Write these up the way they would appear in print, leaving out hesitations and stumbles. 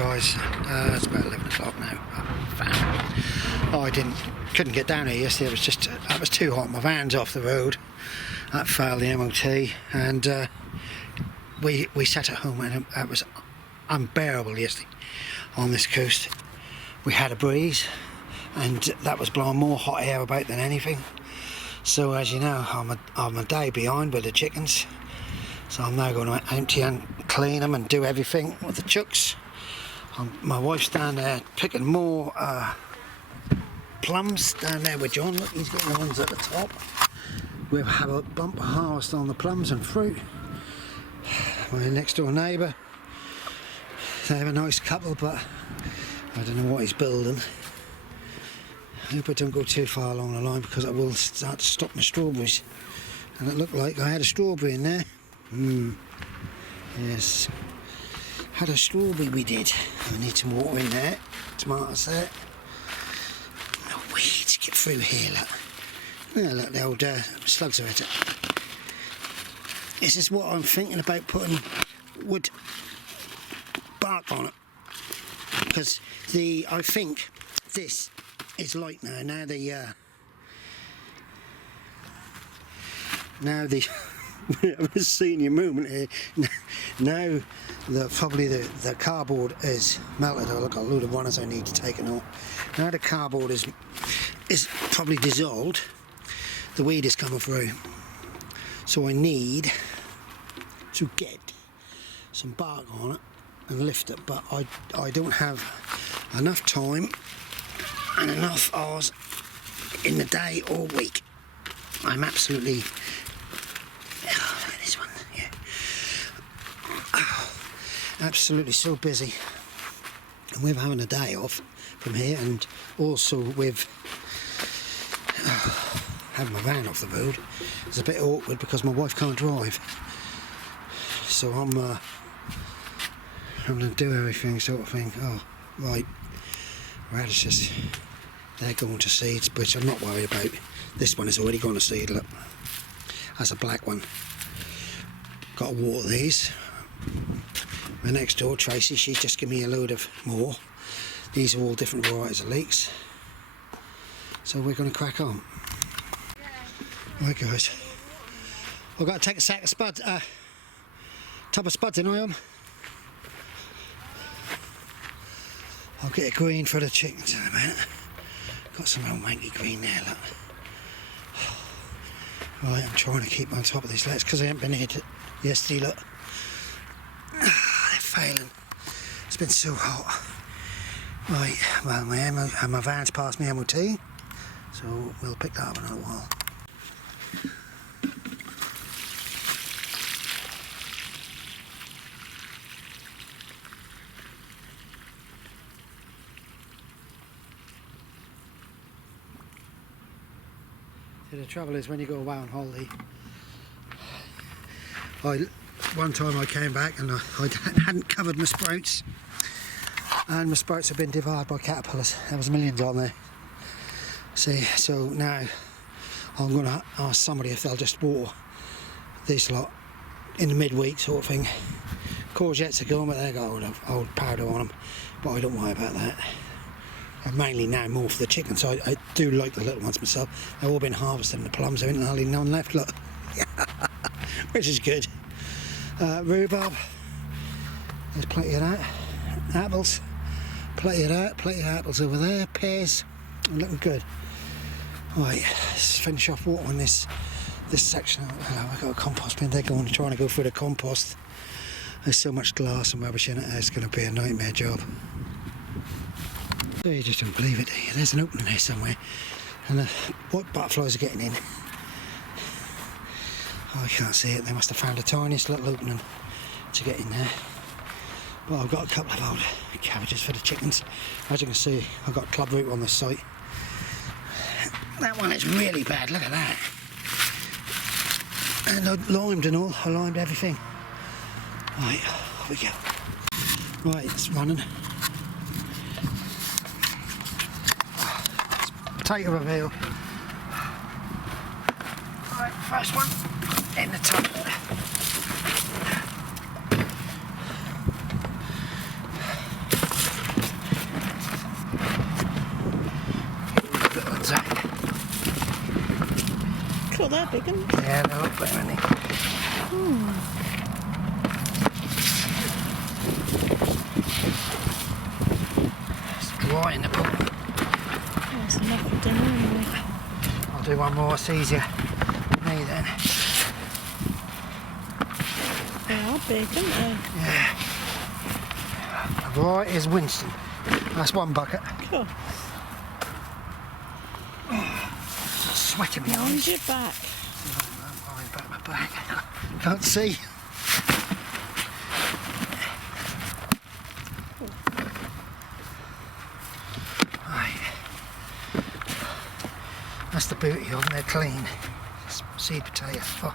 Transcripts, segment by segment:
guys, it's about 11 o'clock now. Couldn't get down here yesterday. It was too hot. My van's off the road. That failed the MOT, and we sat at home, and it was unbearable yesterday on this coast. We had a breeze, and that was blowing more hot air about than anything. So as you know, I'm a day behind with the chickens. So I'm now going to empty and clean them and do everything with the chooks. My wife's down there picking more plums down there with John. Look, he's getting the ones at the top. We've had a bumper harvest on the plums and fruit. My next door neighbour, they have a nice couple, but I don't know what he's building. I hope I don't go too far along the line, because I will start to stop my strawberries. And it looked like I had a strawberry in there. Yes, had a strawberry, we did. I need some water in there. Tomatoes there. No weeds, get through here, look. Yeah, look, the old slugs are at it. This is what I'm thinking about, putting wood bark on it, because I think this is light now. Now the I've just seen your movement here. Now probably the cardboard is melted. Oh, look, a load of runners I need to take it off. Now the cardboard is probably dissolved. The weed is coming through. So I need to get some bark on it and lift it, but I don't have enough time and enough hours in the day or week. I'm absolutely absolutely so busy, and with having a day off from here, and also with having my van off the road, it's a bit awkward because my wife can't drive, so I'm going to do everything, sort of thing. Oh, right, radishes, they're going to seeds, which I'm not worried about. This one is already gone to seed, look, that's a black one. Got to water these. My next door, Tracy, she's just given me a load of more. These are all different varieties of leeks. So we're going to crack on. Right guys, I've got to take a sack of spuds, tub of spuds in on. I'll get a green for the chickens in a minute. Got some real manky green there, look. Right, I'm trying to keep on top of these legs because I haven't been here yesterday, look. Failing. It's been so hot. Right, well, my van's passed my MOT, so we'll pick that up in a little while. See, the trouble is when you go away on holiday, one time I came back and I hadn't covered my sprouts, and my sprouts have been devoured by caterpillars. There was millions on there. See, so now I'm going to ask somebody if they'll just water this lot in the midweek sort of thing. Courgettes are gone, but they've got old powder on them, but I don't worry about that. I'm mainly now more for the chickens, so I do like the little ones myself. They've all been harvested, and the plums, there ain't hardly none left, look. Which is good. Rhubarb, there's plenty of that. Apples, plenty of that, plenty of apples over there. Pears, looking good. Right, let's finish off water on this section. I've got a compost bin. They're trying to go through the compost. There's so much glass and rubbish in it, it's going to be a nightmare job. You just don't believe it, do you? There's an opening there somewhere, and what butterflies are getting in? Oh, I can't see it. They must have found the tiniest little opening to get in there. Well, I've got a couple of old cabbages for the chickens. As you can see, I've got clubroot on this site. That one is really bad, look at that. And I limed and all, I limed everything. Right, here we go. Right, it's running. It's potato reveal. Right, first one in the tub. Sure, they're big ones. Yeah, they look big, aren't they? It's dry in the pool. That's enough for dinner anyway. I'll do one more, it's easier for me then. They are big, aren't they? Yeah. Right, is Winston. That's one bucket. Cool. Sweating me Mind eyes. your back. Mind back my back. Can't see. Right. That's the beauty of them, they're clean. Seed potatoes. Oh.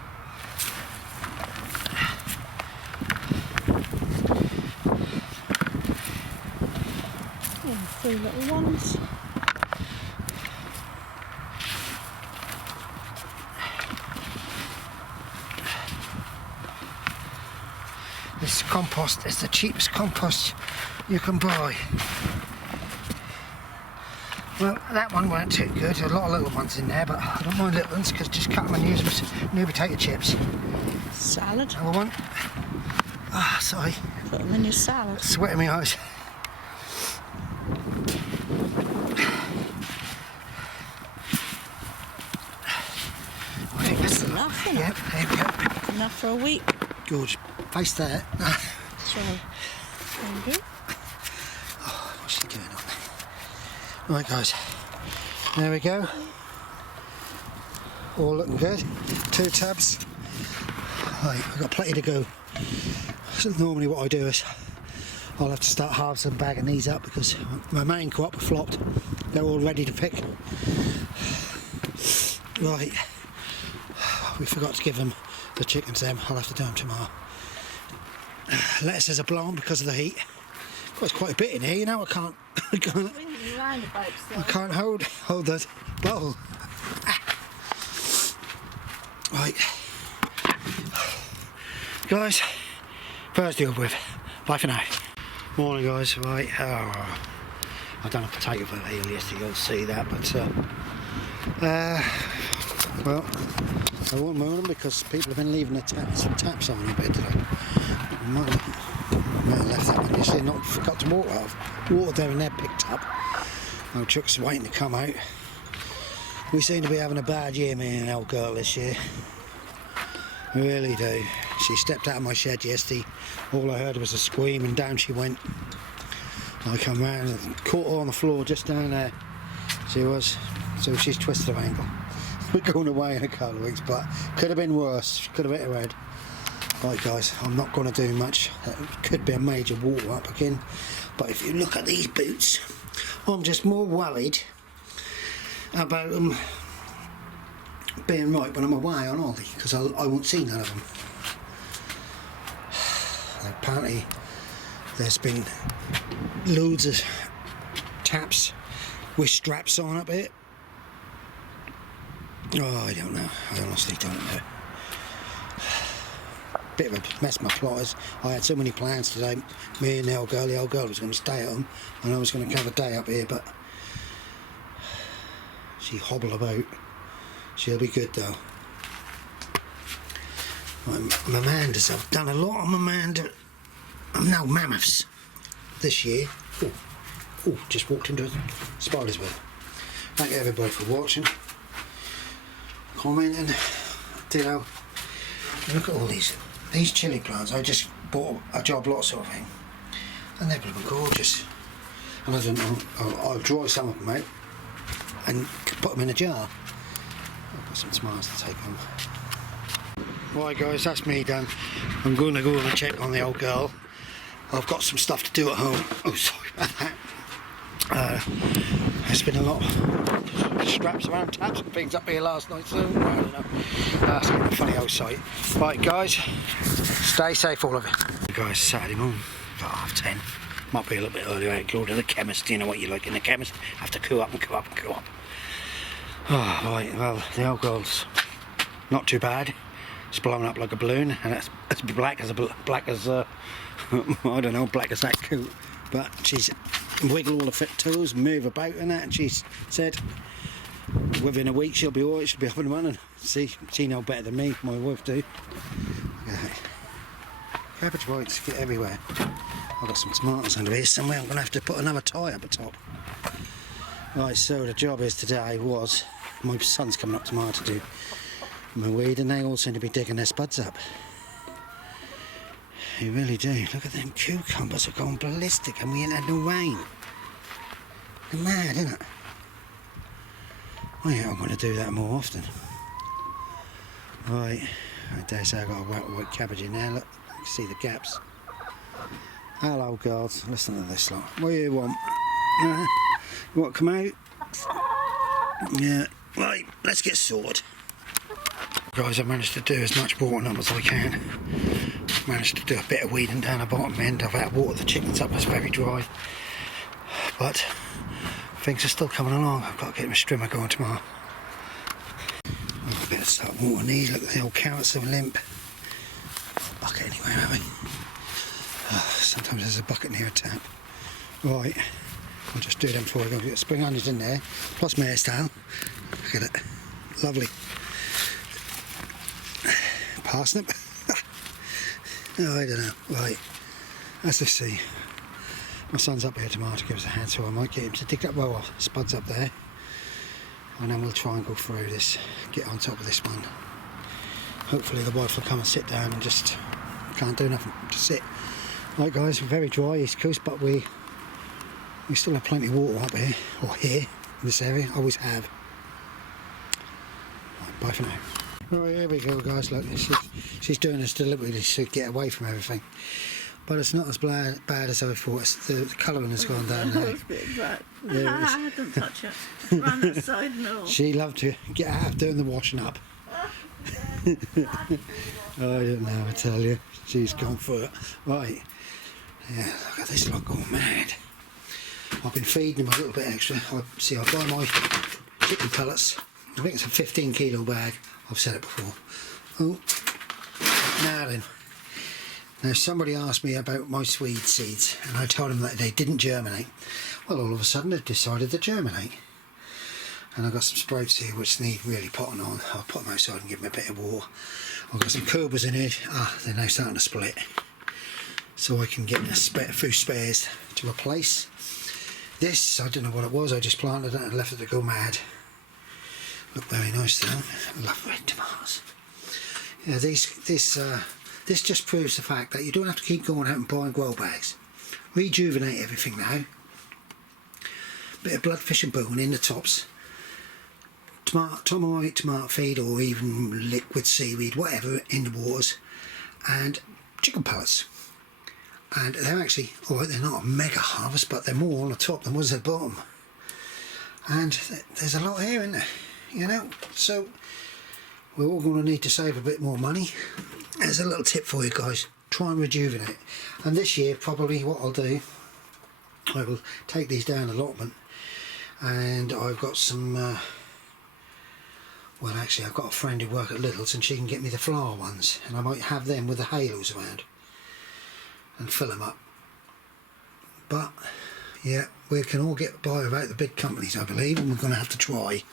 Oh, 3 little ones. This compost is the cheapest compost you can buy. Well, that one weren't too good. A lot of little ones in there, but I don't mind little ones because just cut them and use them as new potato chips. Salad. Another one. Ah, sorry. Put them in your salad. Sweating my eyes. I think that's Enough, isn't it? Yep, there we go. Enough for a week. Gorgeous. Face that. So, there you go. What's she doing on? Right, guys. There we go. All looking good. 2 tubs. Right, I've got plenty to go. So normally what I do is I'll have to start harvesting and bagging these up because my main crop flopped. They're all ready to pick. Right. We forgot to give them the chickens them. I'll have to do them tomorrow. Lettuces are blown because of the heat. Well, it's quite a bit in here, you know. I can't hold that bowl. Right, guys. Thursday over with. Bye for now. Morning, guys. Right. I've done a potato veal yesterday. You'll see that, but well, I won't moan them because people have been leaving the taps on a bit today. Might have left that one yesterday, not forgot to water there and they're picked up. Old Chuck's waiting to come out. We seem to be having a bad year, me and old girl, this year. We really do. She stepped out of my shed yesterday. All I heard was a scream and down she went. I come round and caught her on the floor just down there. She was. So she's twisted her ankle. We're going away in a couple of weeks, but could have been worse. She could have hit her head. Right, guys, I'm not going to do much. It could be a major water up again. But if you look at these boots, I'm just more worried about them being right when I'm away on holiday, because I won't see none of them. Apparently, there's been loads of taps with straps on up here. Oh, I don't know. I honestly don't know. Bit of a mess my plotters. I had so many plans today. Me and the old girl was going to stay at home and I was going to have a day up here, but she hobbled about. She'll be good though. My manders, I've done a lot on my mander. No mammoths this year. Oh, just walked into a spider's web. Thank you everybody for watching, commenting. Ditto. Look at all these chilli plants. I just bought a job lot sort of thing, and they're blooming gorgeous. And I don't know, I'll dry some of them out and put them in a jar. I've got some tomatoes to take home. Right, guys, that's me done. I'm going to go and check on the old girl. I've got some stuff to do at home. Oh, sorry about that. There's been a lot of straps around taps and things up here last night, so I don't know. That's a funny old sight. Right, guys, stay safe, all of you. Guys, Saturday morning, about 10:30. Might be a little bit earlier. I go to the chemist. You know what you like in the chemist? Have to cool up and cool up and cool up. Oh, right, well, the old girl's not too bad. It's blown up like a balloon, and it's black as I don't know, black as that coat. But she's wiggle all the fit toes, move about and that, and she said Within a week she'll be alright, she'll be up and running. See, she know better than me, my wife do. Yeah. Cabbage whites get everywhere. I've got some tomatoes under here somewhere, I'm going to have to put another tie up the top. Right, so the job is today was, my son's coming up tomorrow to do my weed, and they all seem to be digging their spuds up. They really do. Look at them cucumbers, are going ballistic, and we ain't had no rain. They're mad, isn't it? Oh yeah, I'm going to do that more often. Right, I dare say I've got a white cabbage in there, look, you can see the gaps. Hello girls, listen to this lot. What do you want? You want to come out? Yeah, right, let's get sorted. Guys, I've managed to do as much watering up as I can. Managed to do a bit of weeding down the bottom end. I've had to water the chickens up, it's very dry. But things are still coming along. I've got to get my strimmer going tomorrow. I better start watering these. Look at the old carrots, are limp. Bucket anyway, haven't we? Sometimes there's a bucket near a tap. Right, I'll just do them before I go. Get spring onions in there, plus my hairstyle. Look at it, lovely. Parsnip. Oh, I don't know. Right, let's just see. My son's up here tomorrow to give us a hand, so I might get him to dig that row of spuds up there, and then we'll try and go through this, get on top of this one. Hopefully the wife will come and sit down and just can't do nothing, just sit. Right guys, we're very dry East Coast, but we still have plenty of water up here, or here in this area, always have. Right, bye for now. Right, here we go guys, look, she's doing this deliberately to get away from everything. But it's not as bad as I thought. The colouring has gone down now. It's a bit black. Don't touch it. Run that side, no. She loved to get out doing the washing up. I don't know, I tell you. She's gone for it. Right. Yeah, look at this lot going mad. I've been feeding them a little bit extra. I buy my chicken pellets. I think it's a 15 kilo bag. I've said it before. Oh, now then. Now somebody asked me about my swede seeds, and I told them that they didn't germinate. Well, all of a sudden they've decided to germinate. And I've got some sprouts here which need really potting on. I'll put them outside and give them a bit of water. I've got some cobras in here. They're now starting to split. So I can get a few spares to replace. This, I don't know what it was, I just planted it and left it to go mad. Look very nice though. I love red tomatoes. Yeah, this just proves the fact that you don't have to keep going out and buying grow bags. Rejuvenate everything now. Bit of bloodfish and bone in the tops. Tomato feed, or even liquid seaweed, whatever, in the waters. And chicken pellets. And they're actually, alright, they're not a mega harvest, but they're more on the top than was at the bottom. And there's a lot here, isn't there? You know, so we're all going to need to save a bit more money. There's a little tip for you guys, try and rejuvenate. And this year probably what I'll do, I will take these down allotment, and I've got some, well actually I've got a friend who works at Lidl's and she can get me the flower ones, and I might have them with the halos around and fill them up. But yeah, we can all get by without the big companies, I believe, and we're going to have to try.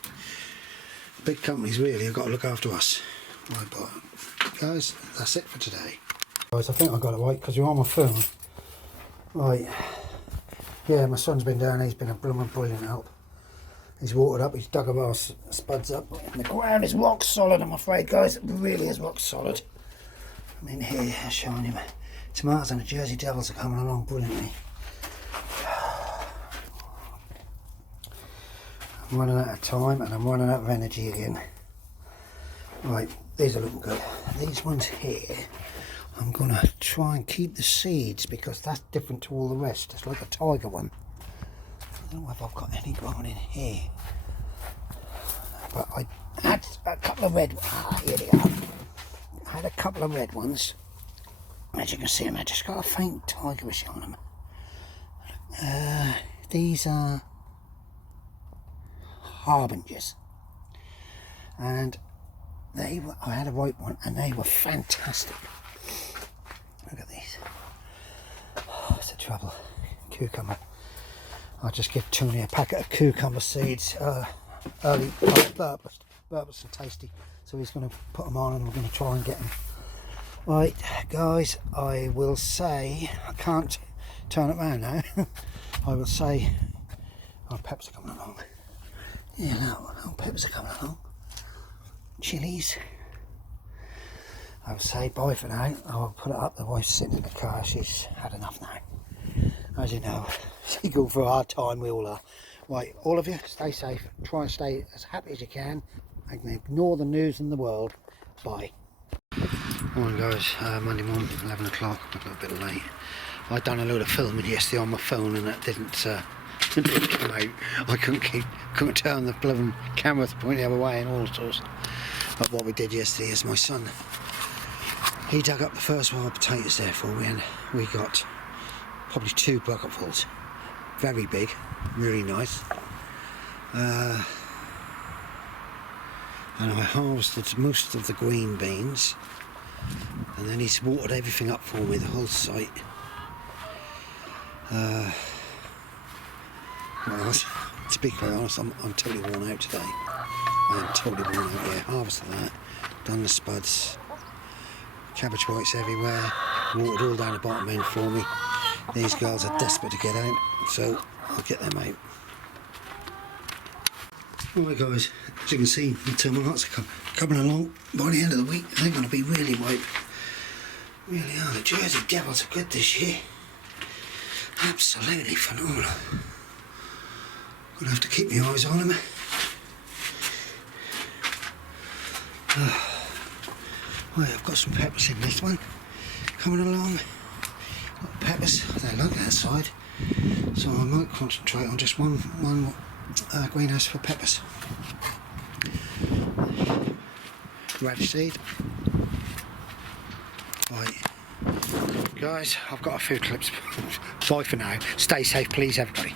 Big companies really have got to look after us. Right, but guys, that's it for today. Guys, I think I got it right because you're on my phone. Right, yeah, my son's been down, he's been a blooming brilliant help. He's watered up, he's dug a our spuds up, and the ground is rock solid, I'm afraid, guys. It really is rock solid. I'm in here showing you my tomatoes, and the Jersey Devils are coming along brilliantly. I'm running out of time and I'm running out of energy again. Right, these are looking good. These ones here, I'm going to try and keep the seeds because that's different to all the rest. It's like a tiger one. I don't know if I've got any growing in here. But I had a couple of red ones. Here they are. I had a couple of red ones. As you can see, I just got a faint tigerish on them. These are harbingers, and I had a white one and they were fantastic. Look at these. Oh, it's the trouble. Cucumber. I'll just give Tony a packet of cucumber seeds. early burps are tasty, so he's going to put them on and we're going to try and get them. Right guys, I will say, I can't turn it round now. I will say, oh, peps are coming along. Yeah, no, peps are coming along. Chilies. I will say bye for now. I'll put it up. The wife's sitting in the car. She's had enough now. As you know, she's going for a hard time. We all are. Right, all of you, stay safe. Try and stay as happy as you can. And ignore the news in the world. Bye. Morning guys, Monday morning, 11 o'clock. I got a bit late. I'd done a load of filming yesterday on my phone and that didn't come out. I couldn't turn the blooming camera to point the other way and all sorts. But what we did yesterday is my son, he dug up the first wild potatoes there for me, and we got probably 2 bucketfuls. Very big, really nice. And I harvested most of the green beans, and then he's watered everything up for me, the whole site. Well, to be quite honest, I'm totally worn out today. I am totally worn out, yeah. Harvested that, done the spuds, cabbage whites everywhere, watered all down the bottom end for me. These girls are desperate to get out, so I'll get them out. Alright guys, as you can see, the tomatoes are coming along. By the end of the week, they're going to be really ripe. Really are. The Jersey Devils are good this year. Absolutely phenomenal. Gonna have to keep my eyes on them. Right, I've got some peppers in this one. Coming along. Got peppers, they like that side. So I might concentrate on just one greenhouse for peppers. Radish seed. Right, guys, I've got a few clips. Bye for now. Stay safe, please, everybody.